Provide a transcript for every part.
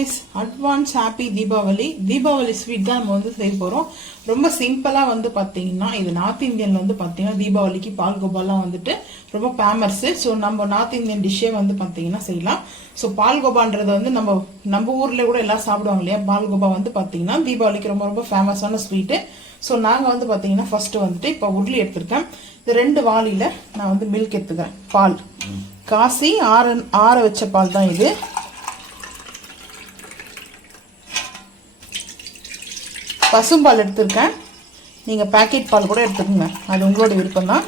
guys, advance happy Deepavali sweet தான் நம்ம வந்து செய்ய போறோம். ரொம்ப சிம்பிளா வந்து பாத்தீங்கன்னா இது நார்த் இந்தியன்ல வந்து பாத்தீங்கன்னா தீபாவளிக்கு பால்கோபாலாம் வந்துட்டு ரொம்ப ஃபேமஸ். ஸோ நம்ம நார்த் இந்தியன் டிஷ்ஷே வந்து பாத்தீங்கன்னா செய்யலாம். ஸோ பால்கோபான்றது வந்து நம்ம ஊர்ல கூட எல்லாம் சாப்பிடுவாங்க இல்லையா. பால்கோபா வந்து பாத்தீங்கன்னா தீபாவளிக்கு ரொம்ப ரொம்ப ஃபேமஸான ஸ்வீட்டு. ஸோ நாங்கள் வந்து பாத்தீங்கன்னா ஃபர்ஸ்ட் வந்துட்டு இப்போ உருளி எடுத்திருக்கேன். இது 2 வாளியில நான் வந்து மில்க் எடுத்துக்கிறேன். பால் காசி ஆற வச்ச பால் தான் இது. பசும்பால் எடுத்துருக்கேன். நீங்கள் பேக்கெட் பால் கூட எடுத்துக்கோங்க, அது உங்களோட விருப்பம் தான்.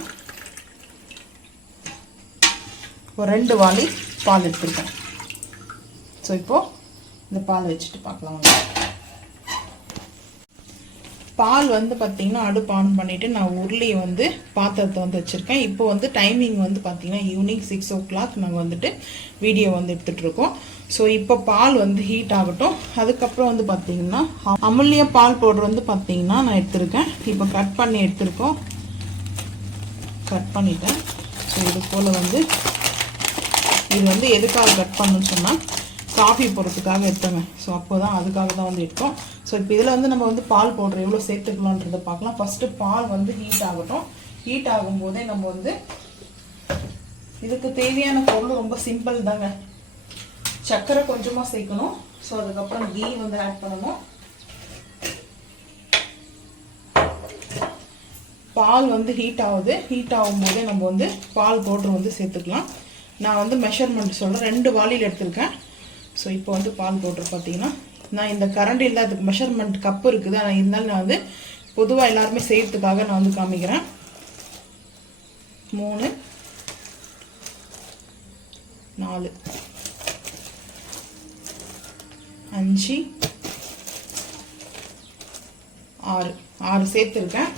ஒரு 2 வாளி பால் எடுத்துருக்கேன். ஸோ இப்போது இந்த பால் வச்சுட்டு பார்க்கலாம். பால் வந்து பார்த்தீங்கன்னா அடுப்பு ஆன் பண்ணிவிட்டு நான் உருளையை வந்து பாத்திரத்தை வந்து வச்சுருக்கேன். இப்போ வந்து டைமிங் வந்து பார்த்தீங்கன்னா ஈவினிங் 6 o'clock நாங்கள் வந்துட்டு வீடியோ வந்து எடுத்துகிட்ருக்கோம். ஸோ இப்போ பால் வந்து ஹீட் ஆகட்டும். அதுக்கப்புறம் வந்து பார்த்தீங்கன்னா அமுல்யா பால் பவுடர் வந்து பார்த்தீங்கன்னா நான் எடுத்திருக்கேன். இப்போ கட் பண்ணி எடுத்திருக்கோம், கட் பண்ணிட்டேன். ஸோ இது போல் வந்து இது வந்து எதுக்காக கட் பண்ணணும்னு சொன்னால் காஃபி போடுறதுக்காக எடுத்தோங்க. ஸோ அப்போ தான் அதுக்காக தான் வந்து எடுத்தோம். ஸோ இப்போ இதில் வந்து நம்ம வந்து பால் பவுடர் எவ்வளோ சேர்த்துக்கலான்றதை பார்க்கலாம். ஃபஸ்ட்டு பால் வந்து ஹீட் ஆகட்டும். ஹீட் ஆகும்போதே நம்ம வந்து இதுக்கு தேவையான பொருள் ரொம்ப சிம்பிள் தாங்க. சர்க்கரை கொஞ்சமாக சேர்க்கணும். ஸோ அதுக்கப்புறம் கீ வந்து ஆட் பண்ணணும். பால் வந்து ஹீட் ஆகுது. ஹீட் ஆகும்போதே நம்ம வந்து பால் பவுடர் வந்து சேர்த்துக்கலாம். நான் வந்து மெஷர்மெண்ட் சொல்கிறேன். 2 வாளியில் எடுத்திருக்கேன். ஸோ இப்போ வந்து பால் பவுடர் பார்த்தீங்கன்னா நான் இந்த கரண்டியில் தான் அதுக்கு மெஷர்மெண்ட் கப்பு இருக்குது. ஆனால் இருந்தாலும் நான் வந்து பொதுவாக எல்லாருமே செய்யறதுக்காக நான் வந்து காமிக்கிறேன். 3 4 5 6 சேர்த்துருக்கேன்.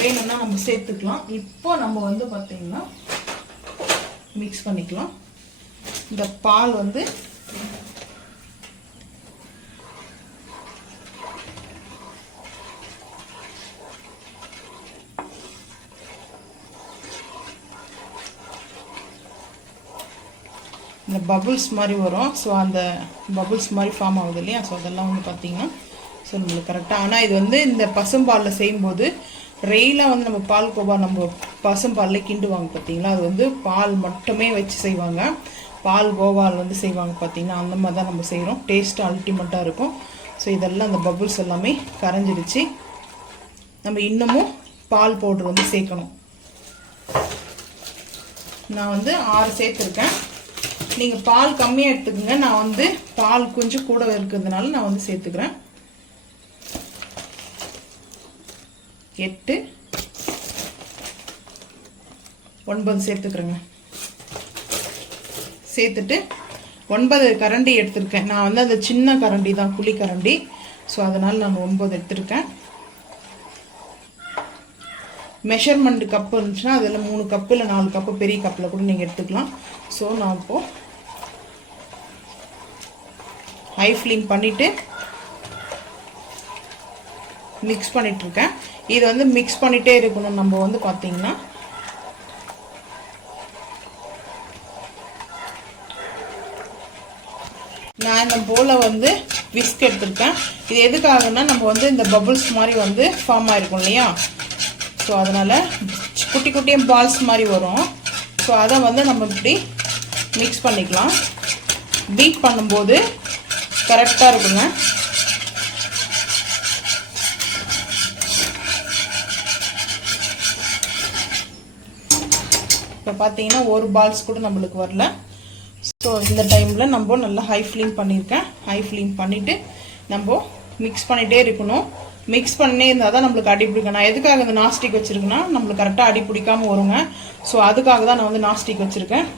வேணும்னா நம்ம சேர்த்துக்கலாம். இப்போ நம்ம வந்து பார்த்தீங்கன்னா மிக்ஸ் பண்ணிக்கலாம். இந்த பால் வந்து இந்த பபுள்ஸ் மாதிரி வரும். ஸோ அந்த பபுள்ஸ் மாதிரி ஃபார்ம் ஆகுது இல்லையா. ஸோ அதெல்லாம் வந்து பார்த்தீங்கன்னா ஸோ நம்மளுக்கு கரெக்டாக. ஆனால் இது வந்து இந்த பசும்பாலில் செய்யும்போது ரெயிலாக வந்து நம்ம பால்கோவா நம்ம பசும்பாலில் கிண்டுவாங்க பார்த்தீங்களா. அது வந்து பால் மட்டுமே வச்சு செய்வாங்க. பால் கோவால் வந்து செய்வாங்க பார்த்தீங்கன்னா. அந்த மாதிரி தான் நம்ம செய்கிறோம். டேஸ்ட்டு அல்டிமேட்டாக இருக்கும். ஸோ இதெல்லாம் அந்த பபுள்ஸ் எல்லாமே கரைஞ்சிடுச்சு. நம்ம இன்னமும் பால் பவுடர் வந்து சேர்க்கணும். நான் வந்து 6 சேர்த்துருக்கேன். நீங்கள் பால் கம்மியாக எடுத்துக்கோங்க. நான் வந்து பால் கொஞ்சம் கூட இருக்கிறதுனால நான் வந்து சேர்த்துக்கிறேன். 8 9 சேர்த்துக்கிறேங்க. சேர்த்துட்டு 9 கரண்டி எடுத்திருக்கேன். நான் வந்து அந்த சின்ன கரண்டி தான், குழி கரண்டி. ஸோ அதனால் நான் 9 எடுத்திருக்கேன். மெஷர்மெண்ட் கப்பு இருந்துச்சுன்னா அதில் 3 கப்பு இல்லை 4 கப்பு பெரிய கப்பில் கூட நீங்கள் எடுத்துக்கலாம். ஸோ நான் இப்போது ஹை ஃப்ளேம் பண்ணிவிட்டு மிக்ஸ் பண்ணிகிட்ருக்கேன். இது வந்து மிக்ஸ் பண்ணிகிட்டே இருக்கணும். நம்ம வந்து பார்த்திங்கன்னா நான் இந்த போல வந்து விஸ்க் எடுத்திருக்கேன். இது எதுக்காகனா நம்ம வந்து இந்த பபுள்ஸ் மாதிரி வந்து ஃபார்ம் ஆகிருக்கும் இல்லையா. ஸோ அதனால் குட்டி குட்டியாக பால்ஸ் மாதிரி வரும். ஸோ அதை வந்து நம்ம இப்படி மிக்ஸ் பண்ணிக்கலாம். பீட் பண்ணும்போது கரெக்டாக இருக்குங்க. இப்போ பார்த்தீங்கன்னா ஒரு பால்ஸ் கூட நம்மளுக்கு வரல. ஸோ இந்த டைமில் நம்ம நல்லா ஹை ஃப்ளேம் பண்ணியிருக்கேன். ஹை ஃப்ளேம் பண்ணிவிட்டு நம்ம மிக்ஸ் பண்ணிகிட்டே இருக்கணும். மிக்ஸ் பண்ணே இருந்தால் தான் நம்மளுக்கு அடி பிடிக்கும். நான் எதுக்காக இந்த நாஸ்டிக் வச்சுருக்கேன்னா நம்மளுக்கு கரெக்டாக அடி பிடிக்காமல் வருங்க. ஸோ அதுக்காக தான் நான் வந்து நாஸ்டிக் வச்சுருக்கேன்.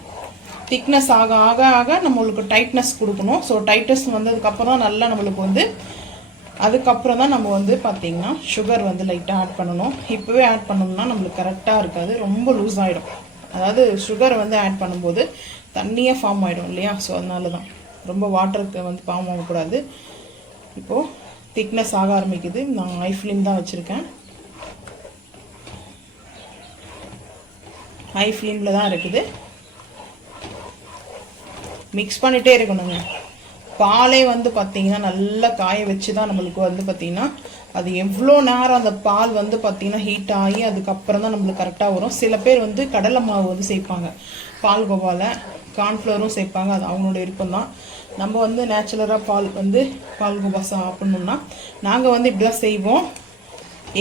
திக்னஸ் ஆக ஆக ஆக நம்மளுக்கு டைட்னஸ் கொடுக்கணும். ஸோ டைட்னஸ் வந்ததுக்கப்புறம் தான் நல்லா நம்மளுக்கு வந்து அதுக்கப்புறம் தான் நம்ம வந்து பார்த்திங்கன்னா சுகர் வந்து லைட்டாக ஆட் பண்ணணும். இப்போவே ஆட் பண்ணோம்னா நம்மளுக்கு கரெக்டாக இருக்காது, ரொம்ப லூஸ் ஆகிடும். அதாவது சுகர் வந்து ஆட் பண்ணும்போது தண்ணியாக ஃபார்ம் ஆகிடும் இல்லையா. ஸோ அதனால தான் ரொம்ப வாட்டருக்கு வந்து ஃபார்ம் ஆகக்கூடாது. இப்போது திக்னஸ் ஆக ஆரம்பிக்குது. நான் ஹை ஃப்ளேம் தான் வச்சுருக்கேன். ஹை ஃப்ளேமில் தான் இருக்குது. மிக்ஸ் பண்ணிகிட்டே இருக்கணுங்க. பாலே வந்து பார்த்தீங்கன்னா நல்லா காய வச்சு தான் நம்மளுக்கு வந்து பார்த்தீங்கன்னா அது எவ்வளோ நேரம் அந்த பால் வந்து பார்த்தீங்கன்னா ஹீட் ஆகி அதுக்கப்புறம் தான் நம்மளுக்கு கரெக்டாக வரும். சில பேர் வந்து கடலை மாவு வந்து சேர்ப்பாங்க பால் கோவாவில், கார்ன்ஃப்ளவரும் சேர்ப்பாங்க, அது அவங்களோட விருப்பம் தான். நம்ம வந்து நேச்சுரலாக பால் கோவா சாப்பிட்ணுன்னா நாங்கள் வந்து இப்படி தான் செய்வோம்.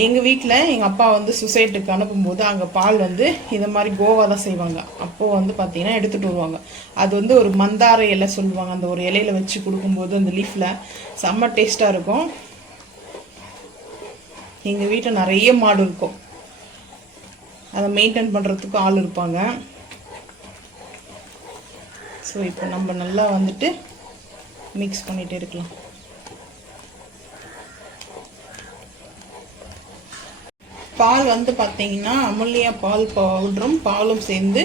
எங்கள் வீட்டில் எங்கள் அப்பா வந்து சொசைட்டிக்கு அனுப்பும்போது அங்கே பால் வந்து இதை மாதிரி கோவா தான் செய்வாங்க. அப்போது வந்து பார்த்தீங்கன்னா எடுத்துகிட்டு வருவாங்க. அது வந்து ஒரு மந்தார இலை சொல்லுவாங்க, அந்த ஒரு இலையில வச்சு கொடுக்கும்போது அந்த லீஃபில் செம்ம டேஸ்ட்டாக இருக்கும். எங்கள் வீட்டில் நிறைய மாடு இருக்கும், அதை மெயின்டைன் பண்ணுறதுக்கு ஆள் இருப்பாங்க. ஸோ இப்போ நம்ம நல்லா வந்துட்டு மிக்ஸ் பண்ணிகிட்டே இருக்கலாம். பால் வந்து பார்த்தீங்கன்னா அமுல்யா பால் பவுடரும் பாலும் சேர்ந்து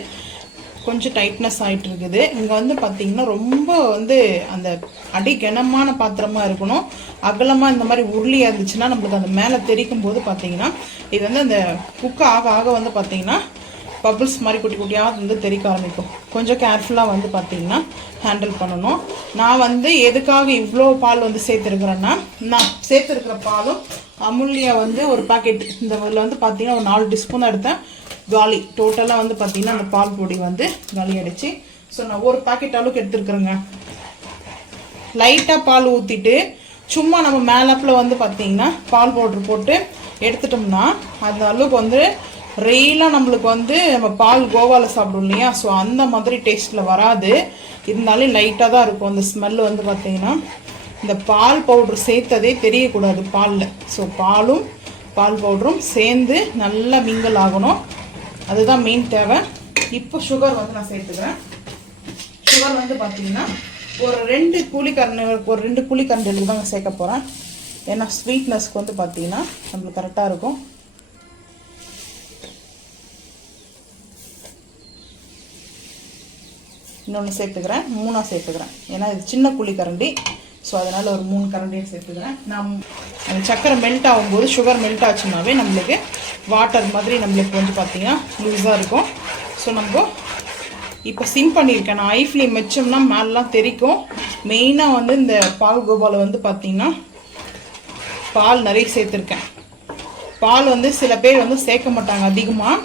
கொஞ்சம் டைட்னஸ் ஆகிட்டு இருக்குது. இங்கே வந்து பார்த்தீங்கன்னா ரொம்ப வந்து அந்த அடி கனமான பாத்திரமாக இருக்கணும். அகலமாக இந்த மாதிரி உருளியாக இருந்துச்சுன்னா நம்மளுக்கு அந்த மேலே தெரிக்கும் போது பார்த்தீங்கன்னா இது வந்து அந்த குக் ஆக ஆக வந்து பார்த்தீங்கன்னா பபிள்ஸ் மாதிரி குட்டி குட்டியாக வந்து தெறிக்க ஆரம்பிக்கும். கொஞ்சம் கேர்ஃபுல்லாக வந்து பார்த்தீங்கன்னா ஹேண்டில் பண்ணணும். நான் வந்து எதுக்காக இவ்வளோ பால் வந்து சேர்த்துருக்குறேன்னா, நான் சேர்த்துருக்கிற பாலும் அமுல்யா வந்து ஒரு பாக்கெட், இந்த இதில் வந்து பார்த்தீங்கன்னா ஒரு 4 டீஸ்பூன் தான் எடுத்தேன். காலி டோட்டலாக வந்து பார்த்தீங்கன்னா அந்த பால் பொடி வந்து காலி ஆகிடுச்சு. ஸோ நான் ஒரு பாக்கெட் அளவுக்கு எடுத்துருக்குறேங்க. லைட்டாக பால் ஊற்றிட்டு சும்மா நம்ம மேலப்பில் வந்து பார்த்தீங்கன்னா பால் பவுட்ரு போட்டு எடுத்துட்டோம்னா அந்த அளவுக்கு வந்து ரெயிலாக நம்மளுக்கு வந்து நம்ம பால் கோவாவில் சாப்பிடும் இல்லையா, ஸோ அந்த மாதிரி டேஸ்ட்டில் வராது. இருந்தாலும் லைட்டாக தான் இருக்கும். அந்த ஸ்மெல் வந்து பார்த்தீங்கன்னா இந்த பால் பவுட்ரு சேர்த்ததே தெரியக்கூடாது பாலில். ஸோ பாலும் பால் பவுடரும் சேர்ந்து நல்லா மிங்கல் ஆகணும், அதுதான் மெயின் தேவை. இப்போ சுகர் வந்து நான் சேர்த்துக்கிறேன். சுகர் வந்து பார்த்தீங்கன்னா ஒரு 2 குழிக்கரண்டிகளுக்கு தான் சேர்க்க போகிறேன். ஏன்னா ஸ்வீட்னஸ்க்கு வந்து பார்த்தீங்கன்னா நம்மளுக்கு கரெக்டாக இருக்கும். இன்னொன்று சேர்த்துக்கிறேன், 3 சேர்த்துக்கிறேன். ஏன்னா இது சின்ன குழிக்கரண்டி, ஸோ அதனால் ஒரு 3 கரண்டியை சேர்த்துக்கிறேன். அந்த சக்கரை மெல்ட் ஆகும்போது சுகர் மெல்ட் ஆச்சுன்னாவே நம்மளுக்கு வாட்டர் மாதிரி நம்மளுக்கு கொஞ்சம் பார்த்தீங்கன்னா லூஸாக இருக்கும். ஸோ நம்ம இப்போ சிம் பண்ணியிருக்கேன். நான் ஐ ஃப்ளேம் வச்சோம்னா மேலாம் தெரிக்கும். மெயினாக வந்து இந்த பால் கோபாவில் வந்து பார்த்தீங்கன்னா பால் நிறைய சேர்த்துருக்கேன். பால் வந்து சில பேர் வந்து சேர்க்க மாட்டாங்க அதிகமாக,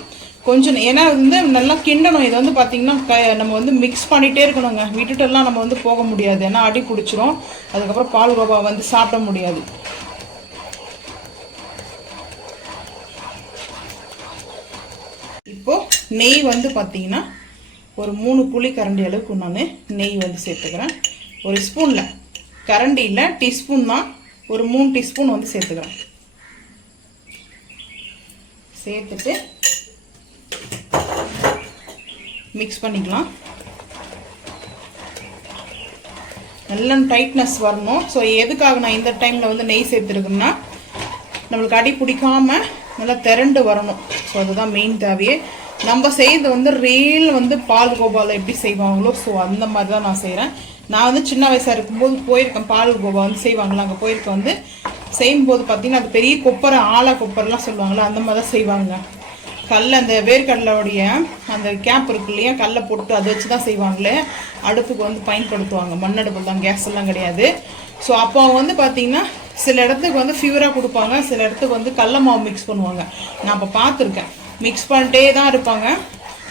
கொஞ்சம். ஏன்னா வந்து நல்லா கிண்டணும். இது வந்து பார்த்தீங்கன்னா நம்ம வந்து மிக்ஸ் பண்ணிகிட்டே இருக்கணுங்க. விட்டுட்டெல்லாம் நம்ம வந்து போக முடியாது, ஏன்னா அடி பிடிச்சிரும். அதுக்கப்புறம் பால் கோவா வந்து சாப்பிட முடியாது. இப்போது நெய் வந்து பார்த்தீங்கன்னா ஒரு 3 குழிக்கரண்டி அளவுக்கு நான் நெய் வந்து சேர்த்துக்கிறேன். ஒரு ஸ்பூனில், கரண்டியில் டீஸ்பூன் தான், ஒரு 3 டீஸ்பூன் வந்து சேர்த்துக்கிறேன். சேர்த்துட்டு மிக்ஸ் பண்ணிக்கலாம். நல்லா டைட்னஸ் வரணும். ஸோ எதுக்காக நான் இந்த டைமில் வந்து நெய் சேர்த்துருக்கேன்னா நம்மளுக்கு அடி பிடிக்காம நல்லா திரண்டு வரணும். ஸோ அதுதான் மெயின் தேவையே. நம்ம செய்கிறது வந்து ரியல் வந்து பால் கோவாவில் எப்படி செய்வாங்களோ ஸோ அந்த மாதிரி தான் நான் செய்கிறேன். நான் வந்து சின்ன வயசாக இருக்கும்போது போயிருக்கேன், பால் கோவா வந்து செய்வாங்களா அங்கே போயிருக்கேன். வந்து செய்யும்போது பார்த்தீங்கன்னா அது பெரிய கொப்பரை, ஆலா கொப்பரெலாம் சொல்லுவாங்களா, அந்த மாதிரி தான் செய்வாங்க. அந்த வேர்க்கடலோடைய அந்த கேப் இருக்கு இல்லையா, கல்லை போட்டு அதை வச்சு தான் செய்வாங்களே. அடுப்புக்கு வந்து பயன்படுத்துவாங்க, மண்ணடுப்பு தான், கேஸ் எல்லாம் கிடையாது. ஸோ அப்போ அவங்க வந்து பார்த்தீங்கன்னா சில இடத்துக்கு வந்து ஃபியூராக கொடுப்பாங்க, சில இடத்துக்கு வந்து கடல மாவு மிக்ஸ் பண்ணுவாங்க. நான் அப்போ பார்த்துருக்கேன், மிக்ஸ் பண்ணிட்டே தான் இருப்பாங்க.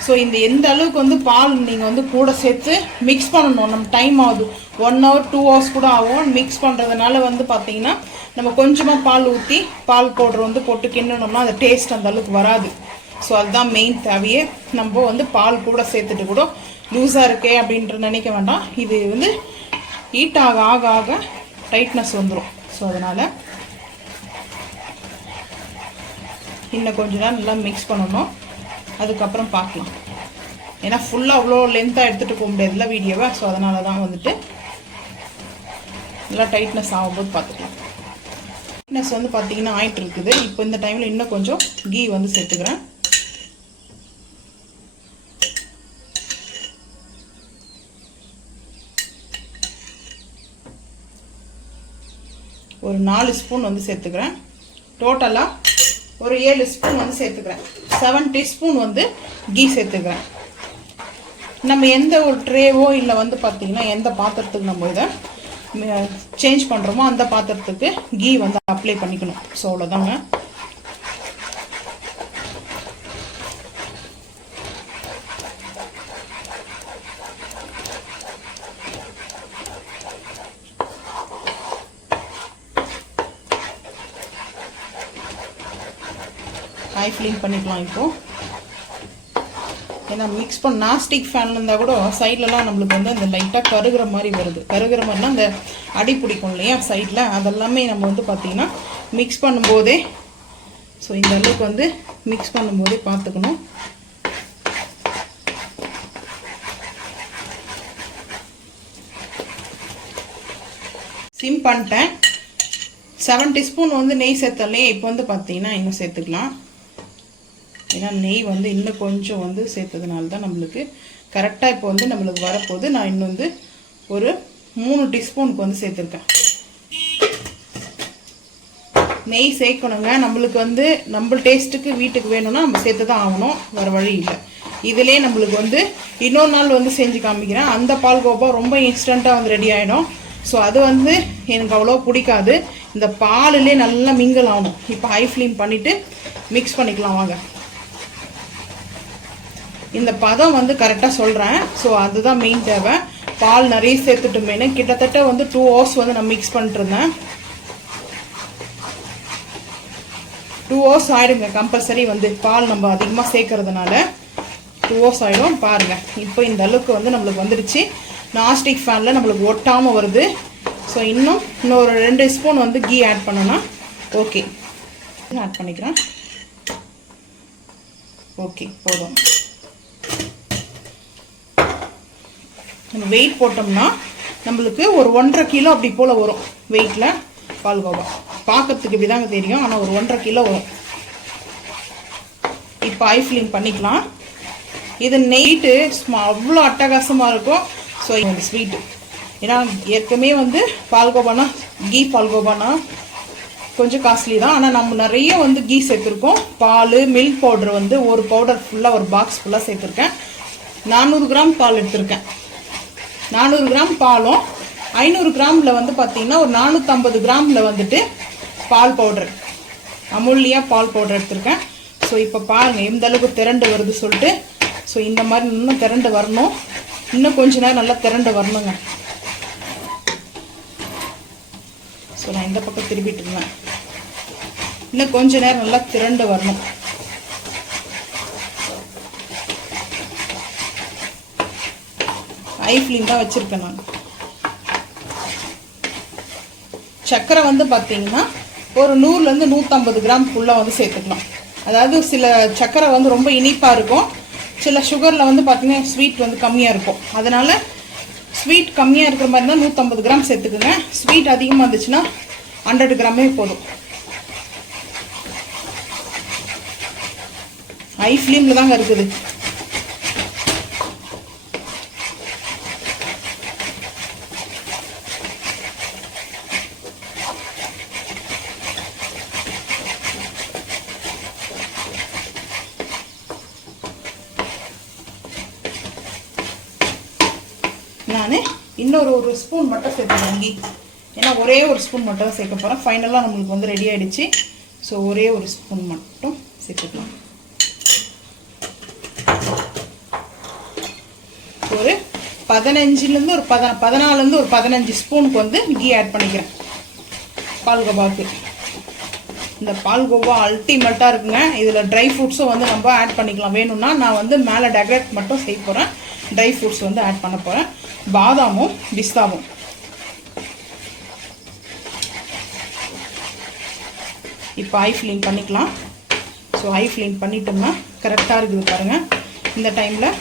ஸோ இந்த எந்த அளவுக்கு வந்து பால் நீங்கள் வந்து கூட சேர்த்து மிக்ஸ் பண்ணணும். நம்ம டைம் ஆகுது, 1 hour 2 hours கூட ஆகும். மிக்ஸ் பண்ணுறதுனால வந்து பார்த்தீங்கன்னா நம்ம கொஞ்சமாக பால் ஊற்றி பால் பவுடர் வந்து போட்டு கிண்டணும்னா அந்த டேஸ்ட் அந்த அளவுக்கு வராது. ஸோ அதுதான் மெயின் தேவையே. நம்ம வந்து பால் கூட சேர்த்துட்டு கூட லூஸாக இருக்கே அப்படின்ற நினைக்க வேண்டாம். இது வந்து ஹீட் ஆக ஆக ஆக டைட்னஸ் வந்துடும். ஸோ அதனால் இன்னும் கொஞ்ச நேரம் நல்லா மிக்ஸ் பண்ணணும், அதுக்கப்புறம் பார்க்கலாம். ஏன்னா ஃபுல்லாக அவ்வளோ லென்த்தாக எடுத்துகிட்டு போக முடியாதுல்ல வீடியோவை. ஸோ அதனால தான் வந்துட்டு நல்லா டைட்னஸ் ஆகும்போது பார்த்துக்கலாம். டைட்னஸ் வந்து பார்த்தீங்கன்னா ஆயிட்டு இருக்குது. இப்போ இந்த டைமில் இன்னும் கொஞ்சம் கீ வந்து சேர்த்துக்கிறேன். ஒரு 4 ஸ்பூன் வந்து சேர்த்துக்கிறேன். டோட்டலாக ஒரு 7 ஸ்பூன் வந்து சேர்த்துக்கிறேன். 7 டீஸ்பூன் வந்து கீ சேர்த்துக்கிறேன். நம்ம எந்த ஒரு ட்ரேவோ இல்லை வந்து பார்த்திங்கன்னா எந்த பாத்திரத்துக்கு நம்ம இதை சேஞ்ச் பண்ணுறோமோ அந்த பாத்திரத்துக்கு கீ வந்து அப்ளை பண்ணிக்கணும். ஸோ அவ்வளோதாங்க. ஹை ஃப்ளேம் பண்ணிக்கலாம் இப்போ. ஏன்னா மிக்ஸ் பண்ண நாஸ்டிக் ஃபேன் இருந்தால் கூட சைட்லலாம் நம்மளுக்கு வந்து அந்த லைட்டாக கருகிற மாதிரி வருது. கருகிற மாதிரினா அந்த அடி பிடிக்கும் இல்லையா சைடில், அதெல்லாமே நம்ம வந்து பார்த்திங்கன்னா மிக்ஸ் பண்ணும்போதே, ஸோ இந்த அளவுக்கு வந்து மிக்ஸ் பண்ணும்போதே பார்த்துக்கணும். சிம் பண்ணிட்டேன். 7 டீஸ்பூன் வந்து நெய் சேர்த்தாலே இப்போ வந்து பார்த்திங்கன்னா இன்னும் சேர்த்துக்கலாம். ஏன்னா நெய் வந்து இன்னும் கொஞ்சம் வந்து சேர்த்ததுனால தான் நம்மளுக்கு கரெக்டாக இப்போ வந்து நம்மளுக்கு வரப்போகுது. நான் இன்னும் வந்து ஒரு 3 டீஸ்பூனுக்கு வந்து சேர்த்துருக்கேன். நெய் சேர்க்கணுங்க. நம்மளுக்கு வந்து நம்ம டேஸ்ட்டுக்கு வீட்டுக்கு வேணும்னா நம்ம சேர்த்து தான் ஆகணும், வேறு வழி இல்லை. இதிலே நம்மளுக்கு வந்து இன்னொரு நாள் வந்து செஞ்சு காமிக்கிறேன். அந்த பால்கோவா ரொம்ப இன்ஸ்டண்ட்டாக வந்து ரெடி ஆகிடும். ஸோ அது வந்து எனக்கு அவ்வளோ பிடிக்காது. இந்த பாலிலே நல்லா மிங்கிள் ஆகணும். இப்போ ஹை ஃப்ளேம் பண்ணிவிட்டு மிக்ஸ் பண்ணிக்கலாம் வாங்க. இந்த பதம் வந்து கரெக்டாக சொல்கிறேன். ஸோ அதுதான் மெயின் தேவை. பால் நிறைய சேர்த்துட்டுமேனு கிட்டத்தட்ட வந்து 2 hours வந்து நான் மிக்ஸ் பண்ணிட்டுருந்தேன். 2 hours ஆகிடுங்க கம்பல்சரி. வந்து பால் நம்ம அதிகமாக சேர்க்கறதுனால 2 hours ஆகிடும். பாருங்கள் இப்போ இந்த அளவுக்கு வந்து நம்மளுக்கு வந்துடுச்சு. நாஸ்டிக் ஃபேனில் நம்மளுக்கு ஒட்டாமல் வருது. ஸோ இன்னொரு 2 ஸ்பூன் வந்து கீ ஆட் பண்ணோன்னா ஓகே. ஆட் பண்ணிக்கிறேன். ஓகே போதும். நம்ம வெயிட் போட்டோம்னா நம்மளுக்கு ஒரு 1.5 கிலோ அப்படி போல் வரும் வெயிட்டில் பால்கோவா. பார்க்கறதுக்கு இப்படிதாங்க தெரியும், ஆனால் ஒரு 1.5 கிலோ வரும். இப்போ ஹை ஃப்ளேம் பண்ணிக்கலாம். இது நெய்ட்டு அவ்வளோ அட்டகாசமாக இருக்கும். ஸோ இந்த ஸ்வீட்டு ஏன்னா ஏற்கனவே வந்து பால்கோவானா கீ பால்கோவானா கொஞ்சம் காஸ்ட்லி தான். ஆனால் நம்ம நிறைய வந்து கீ சேர்த்துருக்கோம். பால் மில்க் பவுடர் வந்து ஒரு பவுடர் ஃபுல்லாக ஒரு பாக்ஸ் ஃபுல்லாக சேர்த்துருக்கேன். 400 கிராம் பால் எடுத்திருக்கேன். 400 கிராம் பாலும் 500 கிராமில் வந்து பார்த்திங்கன்னா ஒரு 450 கிராமில் வந்துட்டு பால் பவுடர், அமுல்லியா பால் பவுடர் எடுத்திருக்கேன். ஸோ இப்போ பாருங்கள் எந்த அளவுக்கு திரண்டு வருது சொல்லிட்டு. ஸோ இந்த மாதிரி இன்னும் திரண்டு வரணும். இன்னும் கொஞ்ச நேரம் நல்லா திரண்டு வரணுங்க. ஸோ நான் இந்த பக்கம் திருப்பிட்டு இருந்தேன். இன்னும் கொஞ்ச நேரம் நல்லா திரண்டு வரணும். ஹை ஃப்ளேம் தான் வச்சுருக்கேன் நான். சர்க்கரை வந்து பார்த்தீங்கன்னா ஒரு 100லேருந்து 150 கிராம் ஃபுல்லாக வந்து சேர்த்துக்கலாம். அதாவது சில சர்க்கரை வந்து ரொம்ப இனிப்பாக இருக்கும், சில சுகரில் வந்து பார்த்தீங்கன்னா ஸ்வீட் வந்து கம்மியாக இருக்கும். அதனால் ஸ்வீட் கம்மியாக இருக்கிற மாதிரி தான் 150 கிராம் சேர்த்துக்குங்க. ஸ்வீட் அதிகமாக இருந்துச்சுன்னா 100 கிராமே போதும். ஹை ஃப்ளேமில் தாங்க இருக்குது. நான் இன்னொரு ஸ்பூன் மட்டும் சேர்த்துக்கிறேன் கீ. ஏன்னா ஒரே ஒரு ஸ்பூன் மட்டும் தான் சேர்க்க போகிறேன். ஃபைனலாக நம்மளுக்கு வந்து ரெடி ஆகிடுச்சு. ஸோ ஒரே ஒரு ஸ்பூன் மட்டும் சேர்த்துக்கலாம். ஒரு 15லேருந்து ஒரு 14லேருந்து ஒரு 15 ஸ்பூனுக்கு வந்து கீ ஆட் பண்ணிக்கிறேன் பால்கோவாவுக்கு. இந்த பால்கோவா அல்டிமேட்டாக இருக்குங்க. இதில் ட்ரை ஃப்ரூட்ஸும் வந்து நம்ம ஆட் பண்ணிக்கலாம். வேணும்னா நான் வந்து மேலே டெக்கரேட் மட்டும் செய்ய போகிறேன். ட்ரை ஃப்ரூட்ஸ் வந்து ஆட் பண்ண போகிறேன். பாதாமும் பிஸ்தாவும். இப்போ ஹை ஃப்ளேம் பண்ணிக்கலாம். ஸோ ஹை ஃப்ளேம் பண்ணிட்டோம்னா கரெக்டாக இருக்குது பாருங்கள். இந்த டைமில்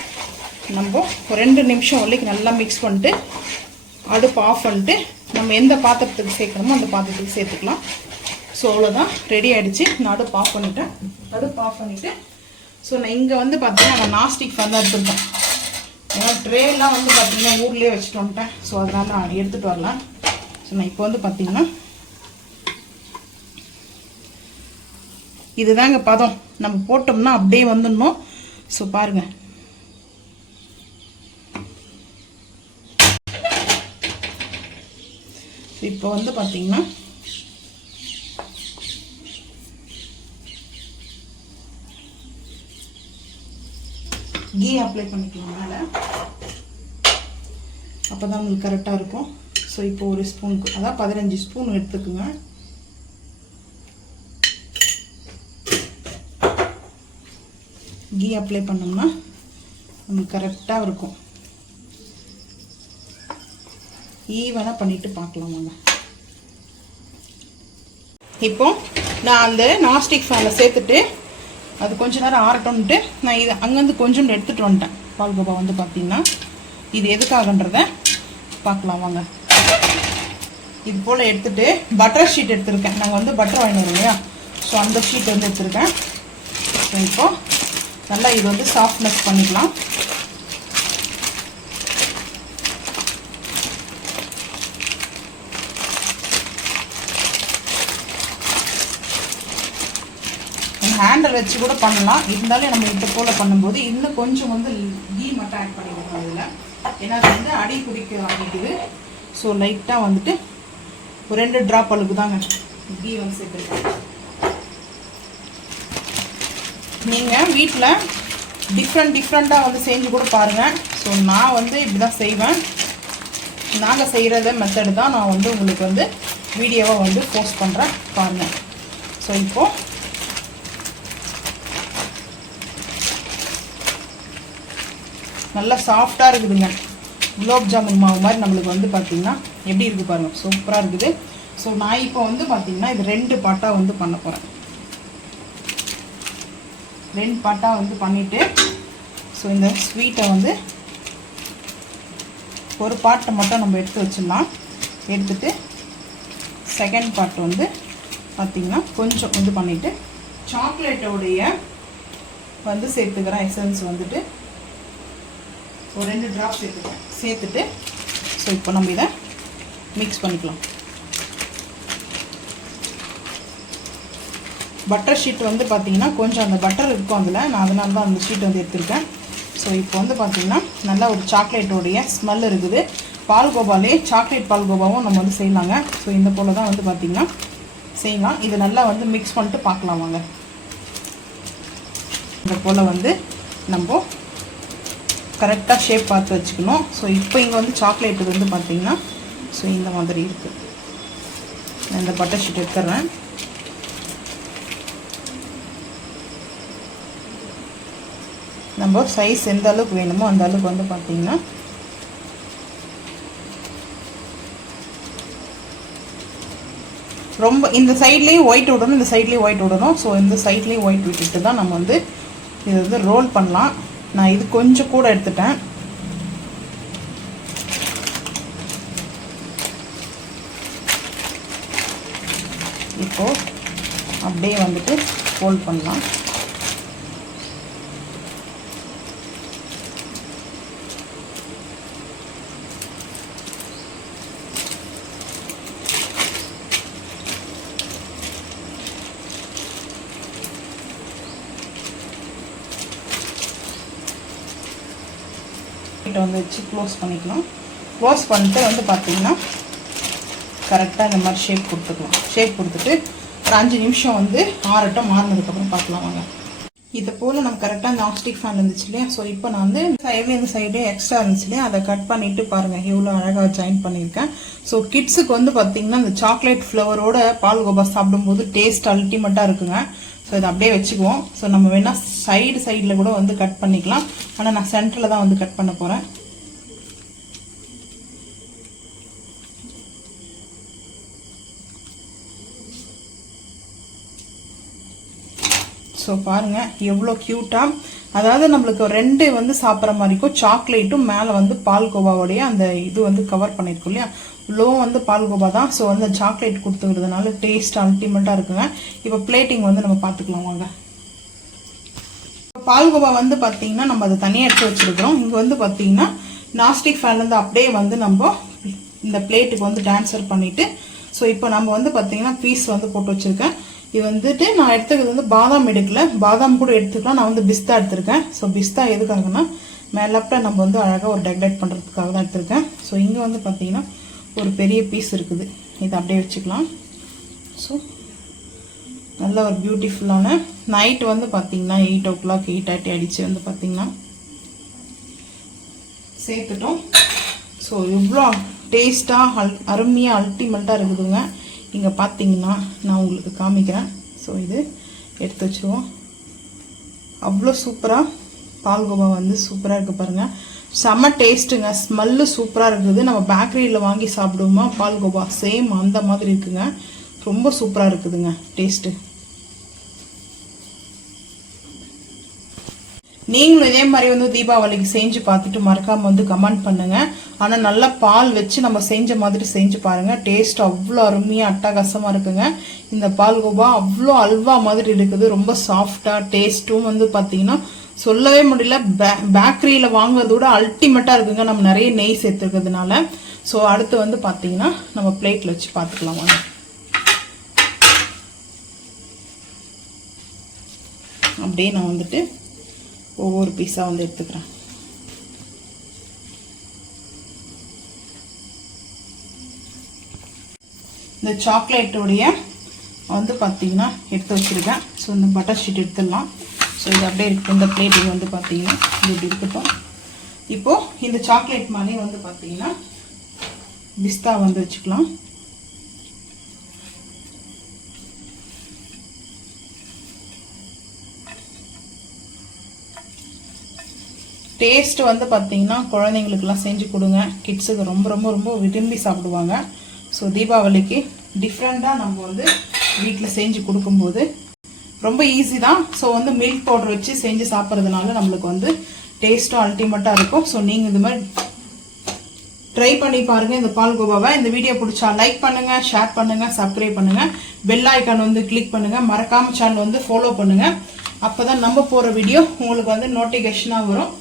நம்ம ஒரு 2 நிமிஷம் வரைக்கும் நல்லா மிக்ஸ் பண்ணிட்டு அடுப்பு ஆஃப் பண்ணிட்டு நம்ம எந்த பாத்திரத்துக்கு சேர்க்கணுமோ அந்த பாத்திரத்துக்கு சேர்த்துக்கலாம். ஸோ அவ்வளோதான், ரெடி ஆகிடுச்சு. நான் அடுப்பு ஆஃப் பண்ணிட்டேன். அடுப்பு ஆஃப் பண்ணிவிட்டு ஸோ நான் இங்கே வந்து பார்த்தீங்கன்னா நான் நாஸ்டிக் ஃபேன் தான் எடுத்துருக்கேன். ஏன்னா ட்ரேலாம் வந்து பார்த்தீங்கன்னா ஊர்லேயே வச்சுட்டு வந்துட்டேன். ஸோ அதனால் நான் எடுத்துகிட்டு வரலாம். ஸோ நான் இப்போ வந்து பார்த்தீங்கன்னா இதுதாங்க பதம். நம்ம போட்டோம்னா அப்படியே வந்துடணும். ஸோ பாருங்கள், இப்போ வந்து பார்த்தீங்கன்னா கீ அப்ளை பண்ணிக்கலாம் மேலே, அப்போ தான் உங்களுக்கு கரெக்டாக இருக்கும். ஸோ இப்போ ஒரு ஸ்பூனுக்கு, அதான் 15 ஸ்பூன் எடுத்துக்குங்க. கீ அப்ளை பண்ணோம்னா நமக்கு கரெக்டாக இருக்கும். ஈவனாக பண்ணிட்டு பார்க்கலாம் வாங்க. இப்போ நான் அந்த நான்ஸ்டிக் ஃபேனில் சேர்த்துட்டு அது கொஞ்ச நேரம் ஆறட்டும்ட்டு நான் இதை அங்கேருந்து கொஞ்சம் எடுத்துகிட்டு வந்துட்டேன். பால்கோவா வந்து பார்த்தீங்கன்னா இது எதுக்காகன்றத பார்க்கலாம் வாங்க. இது போல் எடுத்துகிட்டு பட்டர் ஷீட் எடுத்துருக்கேன். நாங்கள் வந்து பட்டர் வாங்கினோம் இல்லையா, ஸோ அந்த ஷீட் வந்து எடுத்துருக்கேன். ஸோ இப்போது நல்லா இது வந்து சாஃப்ட்னஸ் பண்ணிக்கலாம். ஹேண்டில் வச்சு கூட பண்ணலாம். இருந்தாலும் நம்ம இப்போ போல் பண்ணும்போது இன்னும் கொஞ்சம் வந்து கீ மட்டும் ஆட் பண்ணிக்கணும் அதில். ஏன்னா அது வந்து அடி குடிக்க ஆரம்பிக்குது. ஸோ லைட்டாக வந்துட்டு ஒரு 2 ட்ராப் அளவுக்கு தாங்க கீ வந்து சேர்த்துருக்கேன். நீங்கள் வீட்டில் டிஃப்ரெண்ட்டாக வந்து செஞ்சு கூட பாருங்கள். ஸோ நான் வந்து இப்படி தான் செய்வேன். நாங்கள் செய்கிறத மெத்தடு தான் நான் வந்து உங்களுக்கு வந்து வீடியோவாக வந்து போஸ்ட் பண்ணுறேன் பாருங்கள். ஸோ இப்போது நல்லா சாஃப்டாக இருக்குதுங்க. குலோப் ஜாமுன் மாவு மாதிரி நம்மளுக்கு வந்து பார்த்திங்கன்னா எப்படி இருக்குது பாருங்கள், சூப்பராக இருக்குது. ஸோ நான் இப்போ வந்து பார்த்திங்கன்னா இது 2 பார்ட்டாக வந்து பண்ண போகிறேன். 2 பார்ட்டாக வந்து பண்ணிவிட்டு ஸோ இந்த ஸ்வீட்டை வந்து ஒரு பார்ட்டை மட்டும் நம்ம எடுத்து வச்சிடலாம். எடுத்துகிட்டு செகண்ட் பார்ட் வந்து பார்த்திங்கன்னா கொஞ்சம் வந்து பண்ணிவிட்டு சாக்லேட்டோடைய வந்து சேர்த்துக்கிறேன். எசன்ஸ் வந்துட்டு ஒரு 2 ட்ராப் சேர்த்துட்டு ஸோ இப்போ நம்ம இதை மிக்ஸ் பண்ணிக்கலாம். பட்டர் ஷீட் வந்து பார்த்திங்கன்னா கொஞ்சம் அந்த பட்டர் இருக்கும் அதில், நான் அதனால தான் அந்த ஷீட் வந்து எடுத்திருக்கேன். ஸோ இப்போ வந்து பார்த்திங்கன்னா நல்லா ஒரு சாக்லேட்டோடைய ஸ்மெல் இருக்குது. பால்கோவாலே சாக்லேட் பால்கோவாவும் நம்ம வந்து செய்யலாங்க. ஸோ இந்த போல் தான் வந்து பார்த்திங்கன்னா செய்யலாம். இதை நல்லா வந்து மிக்ஸ் பண்ணிட்டு பார்க்கலாம் வாங்க. இந்த போல் வந்து நம்ம கரெக்டாக ஷேப் பார்த்து வச்சுக்கணும். ஸோ இப்போ இங்கே வந்து சாக்லேட்டு வந்து பார்த்திங்கன்னா ஸோ இந்த மாதிரி இருக்குது. நான் இந்த பட்டர் ஷீட் எடுத்துடுறேன். நம்ம சைஸ் எந்த அளவுக்கு வேணுமோ அந்த அளவுக்கு வந்து பார்த்திங்கன்னா ரொம்ப இந்த சைட்லேயும் ஒயிட் விடணும், இந்த சைட்லேயும் ஒயிட் விடணும். ஸோ இந்த சைட்லேயும் ஒயிட் விட்டுட்டு தான் நம்ம வந்து இதை வந்து ரோல் பண்ணலாம். நான் இது கொஞ்சம் கூட எடுத்துட்டேன். இப்போ அப்படியே வந்துட்டு ஃபோல்ட் பண்ணலாம். வந்து வச்சு க்ளோஸ் பண்ணிக்கலாம். க்ளோஸ் பண்ணிட்டு வந்து பார்த்திங்கன்னா கரெக்டாக இந்த மாதிரி ஷேப் கொடுத்துக்கலாம். ஷேப் கொடுத்துட்டு ஒரு 5 நிமிஷம் வந்து ஆறட்டும். மாறினதுக்கப்புறம் பார்க்கலாம் வாங்க. இதை போல் நம்ம கரெக்டாக நான்ஸ்டிக் ஃபேன் இருந்துச்சு இல்லையா. ஸோ இப்போ நான் வந்து இந்த சைடே எக்ஸ்ட்ரா இருந்துச்சு இல்லையா, அதை கட் பண்ணிவிட்டு பாருங்கள் எவ்வளோ அழகாக ஜாயின் பண்ணியிருக்கேன். ஸோ கிட்ஸுக்கு வந்து பார்த்திங்கன்னா இந்த சாக்லேட் ஃப்ளவரோட பால்கோவா சாப்பிடும்போது டேஸ்ட் அல்டிமேட்டாக இருக்குங்க. ஸோ இதை அப்படியே வச்சுக்குவோம். ஸோ நம்ம வேணால் சைடில் கூட வந்து கட் பண்ணிக்கலாம். ஆனால் நான் சென்டரில் தான் வந்து கட் பண்ண போகிறேன். ஸோ பாருங்கள் எவ்வளோ க்யூட்டாக, அதாவது நம்மளுக்கு 2 வந்து சாப்பிட்ற மாதிரி இருக்கும். சாக்லேட்டும் மேலே வந்து பால்கோவாவோடைய அந்த இது வந்து கவர் பண்ணியிருக்கோம் இல்லையா. லோ வந்து பால்கோவா தான். ஸோ வந்து சாக்லேட் கொடுத்துக்கிறதுனால டேஸ்ட் அல்டிமேட்டாக இருக்குங்க. இப்போ பிளேட்டிங் வந்து நம்ம பார்த்துக்கலாம் வாங்க. பால்கோவா வந்து பார்த்தீங்கன்னா நம்ம அதை தனியாக எடுத்து வச்சுருக்கிறோம். இங்கே வந்து பார்த்தீங்கன்னா நான்ஸ்டிக் ஃபேன்லேருந்து அப்படியே வந்து நம்ம இந்த பிளேட்டுக்கு வந்து ட்ரான்ஸ்ஃபர் பண்ணிவிட்டு ஸோ இப்போ நம்ம வந்து பார்த்தீங்கன்னா பீஸ் வந்து போட்டு வச்சுருக்கேன். இது வந்துட்டு நான் எடுத்துக்கிறது வந்து பாதாம் எடுக்கல, பாதாம் கூட எடுத்துக்கலாம். நான் வந்து பிஸ்தா எடுத்திருக்கேன். ஸோ பிஸ்தா எதுக்காகனா மேலாப்பில் நம்ம வந்து அழகாக ஒரு டெக்கரேட் பண்ணுறதுக்காக தான் எடுத்திருக்கேன். ஸோ இங்கே வந்து பார்த்தீங்கன்னா ஒரு பெரிய பீஸ் இருக்குது. இதை அப்படியே வச்சுக்கலாம். ஸோ நல்ல ஒரு பியூட்டிஃபுல்லான நைட் வந்து பார்த்தீங்கன்னா 8 o'clock 8:30 ஆகிடுச்சு வந்து பார்த்தீங்கன்னா சேர்த்துட்டோம். ஸோ இவ்வளோ டேஸ்ட்டாக அருமையாக அல்டிமேட்டாக இருக்குதுங்க. இங்கே பார்த்தீங்கன்னா நான் உங்களுக்கு காமிக்கிறேன். ஸோ இது எடுத்து வச்சுருவோம். அவ்வளோ சூப்பராக பால்கோவா வந்து சூப்பராக இருக்குது பாருங்கள். செம்ம டேஸ்ட்டுங்க. ஸ்மெல்லு சூப்பராக இருக்குது. நம்ம பேக்கரியில் வாங்கி சாப்பிடுவோமா பால்கோவா சேம் அந்த மாதிரி இருக்குங்க. ரொம்ப சூப்பராக இருக்குதுங்க டேஸ்ட்டு. நீங்களும் இதே மாதிரி வந்து தீபாவளிக்கு செஞ்சு பார்த்துட்டு மறக்காமல் வந்து கமெண்ட் பண்ணுங்கள். ஆனால் நல்லா பால் வச்சு நம்ம செஞ்ச மாதிரி செஞ்சு பாருங்கள். டேஸ்ட் அவ்வளோ அருமையாக அட்டகாசமாக இருக்குங்க. இந்த பால்கோவா அவ்வளோ அல்வா மாதிரி இருக்குது. ரொம்ப சாஃப்டாக டேஸ்ட்டும் வந்து பார்த்தீங்கன்னா சொல்லவே முடியல. பேக்கரியில் வாங்குறதோட அல்டிமேட்டாக இருக்குங்க. நம்ம நிறைய நெய் சேர்த்துருக்கிறதுனால. ஸோ அடுத்து வந்து பார்த்தீங்கன்னா நம்ம பிளேட்டில் வச்சு பார்த்துக்கலாம் வாங்க. அப்படியே நான் வந்துட்டு ஒவ்வொரு பீஸாக வந்து எடுத்துக்கிறேன். இந்த சாக்லேட்டோடைய வந்து பார்த்தீங்கன்னா எடுத்து வச்சுருக்கேன். ஸோ இந்த பட்டர் ஷீட் எடுத்துடலாம். ஸோ இது அப்படியே இருக்குது. இந்த பிளேட்டிங் வந்து பார்த்தீங்கன்னா இது இப்படி இருக்கட்டும். இப்போது இந்த சாக்லேட் மாதிரி வந்து பார்த்தீங்கன்னா பிஸ்தா வந்து வச்சுக்கலாம். டேஸ்ட் வந்து பார்த்தீங்கன்னா குழந்தைங்களுக்குலாம் செஞ்சு கொடுங்க. கிட்ஸுக்கு ரொம்ப ரொம்ப ரொம்ப விரும்பி சாப்பிடுவாங்க. ஸோ தீபாவளிக்கு டிஃப்ரெண்ட்டாக நம்ம வந்து வீட்டில் செஞ்சு கொடுக்கும்போது ரொம்ப ஈஸி தான். ஸோ வந்து மில்க் பவுடர் வச்சு செஞ்சு சாப்பிட்றதுனால நம்மளுக்கு வந்து டேஸ்ட்டும் அல்டிமேட்டாக இருக்கும். ஸோ நீங்கள் இந்த மாதிரி ட்ரை பண்ணி பாருங்கள் இந்த பால்கோவாவை. இந்த வீடியோ பிடிச்சா லைக் பண்ணுங்கள், ஷேர் பண்ணுங்கள், சப்ஸ்கிரைப் பண்ணுங்கள், பெல் ஐக்கான் வந்து கிளிக் பண்ணுங்கள். மறக்காமல் சேனல் வந்து ஃபாலோ பண்ணுங்கள். அப்போ தான் நம்ம போகிற வீடியோ உங்களுக்கு வந்து நோட்டிஃபிகேஷனாக வரும்.